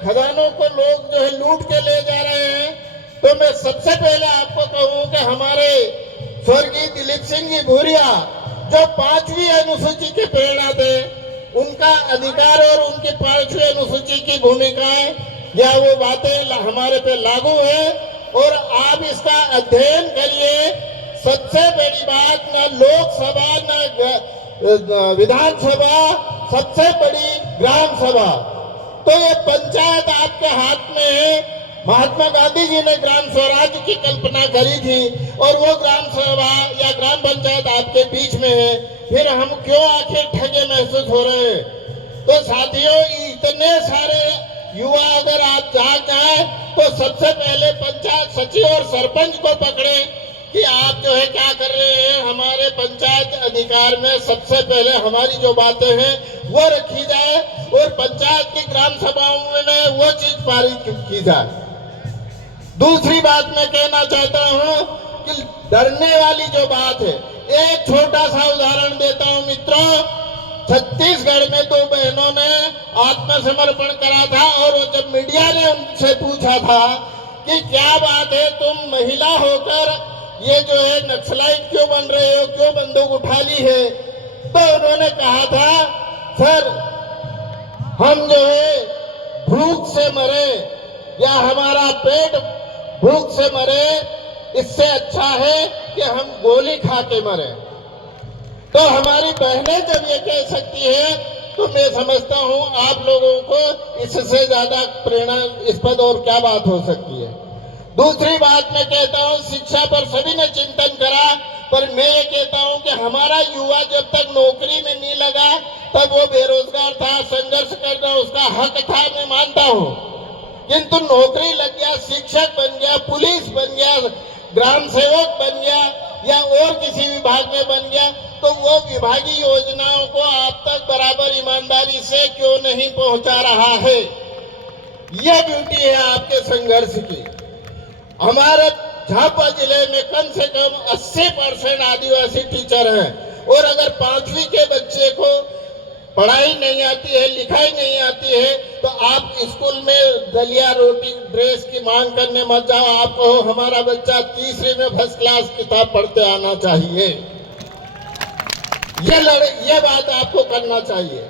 खजानों को लोग जो है लूट के ले जा रहे हैं, तो मैं सबसे पहले आपको कहूं कि हमारे स्वर्गीय दिलीप सिंह जी भूरिया जो 5वीं अनुसूची के प्रेरणा थे, उनका अधिकार और उनकी 5वीं अनुसूची की भूमिकाएं या वो बातें हमारे पे लागू है, और आप इसका अध्ययन करिए। सबसे बड़ी बात, न लोकसभा न विधानसभा, सबसे बड़ी ग्राम सभा। तो ये पंचायत आपके हाथ में है। महात्मा गांधी जी ने ग्राम स्वराज की कल्पना करी थी, और वो ग्राम सभा या ग्राम पंचायत आपके बीच में है। फिर हम क्यों आखिर ठगे महसूस हो रहे हैं? तो साथियों, इतने सारे युवा अगर आप जाग जाए तो सबसे पहले पंचायत सचिव और सरपंच को पकड़े कि आप जो है क्या कर रहे हैं। हमारे पंचायत अधिकार में सबसे पहले हमारी जो बातें हैं वो रखी जाए, और पंचायत की ग्राम सभाओं में वो चीज पारित की जाए। दूसरी बात मैं कहना चाहता हूं कि डरने वाली जो बात है, एक छोटा सा उदाहरण देता हूं मित्रों। छत्तीसगढ़ में 2 बहनों ने आत्मसमर्पण करा था, और जब मीडिया ने उनसे पूछा था कि क्या बात है, तुम महिला होकर ये जो है नक्सलाइट क्यों बन रहे हो, क्यों बंदूक उठा ली है, तो उन्होंने कहा था, सर हम जो है भूख से मरे या हमारा पेट भूख से मरे, इससे अच्छा है कि हम गोली खा के मरे। तो हमारी बहनें जब ये कह सकती है, तो मैं समझता हूं आप लोगों को इससे ज्यादा प्रेरणास्पद और क्या बात हो सकती है। दूसरी बात मैं कहता हूं, शिक्षा पर सभी ने चिंतन करा, पर मैं ये कहता हूं कि हमारा युवा जब तक नौकरी में नहीं लगा तब वो बेरोजगार था। संघर्ष करना उसका हक था, मैं मानता हूं, किंतु नौकरी लग गया, शिक्षक बन गया, पुलिस बन गया, ग्राम सेवक बन गया या और किसी विभाग में बन गया, तो वो विभागीय योजनाओं को आप तक बराबर ईमानदारी से क्यों नहीं पहुंचा रहा है? यह ब्यूटी है आपके संघर्ष की। हमारे झाबुआ जिले में कम से कम 80% आदिवासी टीचर हैं, और अगर 5वीं के बच्चे को पढ़ाई नहीं आती है, लिखाई नहीं आती है, तो आप स्कूल में दलिया रोटी ड्रेस की मांग करने मत जाओ। आप कहो हमारा बच्चा 3री में फर्स्ट क्लास किताब पढ़ते आना चाहिए। ये बात आपको करना चाहिए।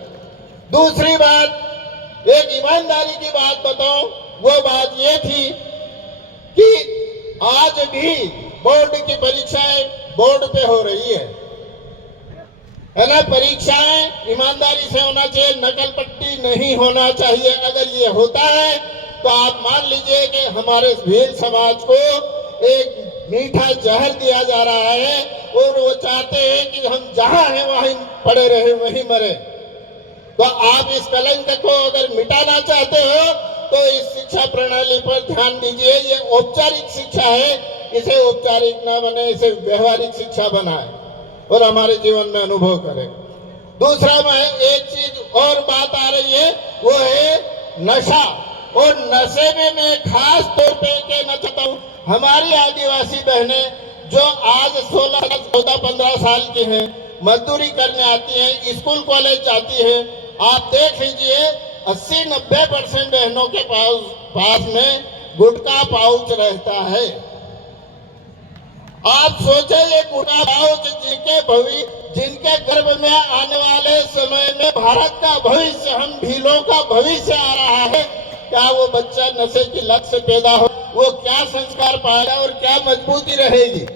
दूसरी बात, एक ईमानदारी की बात बताऊं, वो बात ये थी कि आज भी बोर्ड की परीक्षाएं बोर्ड पे हो रही है ना। परीक्षाएं ईमानदारी से होना चाहिए, नकल पट्टी नहीं होना चाहिए। अगर ये होता है तो आप मान लीजिए कि हमारे भील समाज को एक मीठा जहर दिया जा रहा है, और वो चाहते हैं कि हम जहां हैं वहीं पड़े रहे, वहीं मरे। तो आप इस कलंक को अगर मिटाना चाहते हो तो इस शिक्षा प्रणाली पर ध्यान दीजिए। ये औपचारिक शिक्षा है, इसे औपचारिक ना बने, इसे व्यवहारिक शिक्षा बनाए और हमारे जीवन में अनुभव करें। दूसरा में एक चीज और बात आ रही है, वो है नशा। और नशे में मैं खास तौर पे कहना चाहता हूँ, हमारी आदिवासी बहनें जो आज 16, 14, 15 साल की हैं, मजदूरी करने आती हैं, स्कूल कॉलेज जाती हैं, आप देख लीजिए 80-90% बहनों के पास में गुटखा पाउच रहता है। आप सोचे ये गुटखा पाउच जिनके गर्भ में आने वाले समय में भारत का भविष्य, हम भीलों का भविष्य आ रहा है, क्या वो बच्चा नशे की लत से पैदा हो, वो क्या संस्कार पाएगा और क्या मजबूती रहेगी?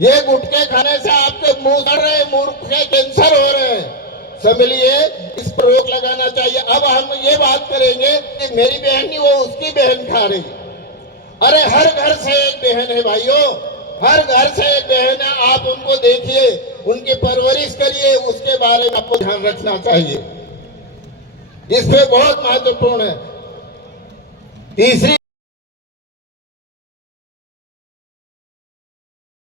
ये गुटखे खाने से आपके मुंह सड़ रहे, मुंह के कैंसर हो रहे हैं। समझिए, इस पर रोक लगाना चाहिए। अब हम ये बात करेंगे कि मेरी बहन नहीं, वो उसकी बहन खा रही। अरे हर घर से एक बहन है भाइयों, हर घर से एक बहन है। आप उनको देखिए, उनकी परवरिश करिए, उसके बारे में आपको ध्यान रखना चाहिए। इस पे बहुत महत्वपूर्ण है। तीसरी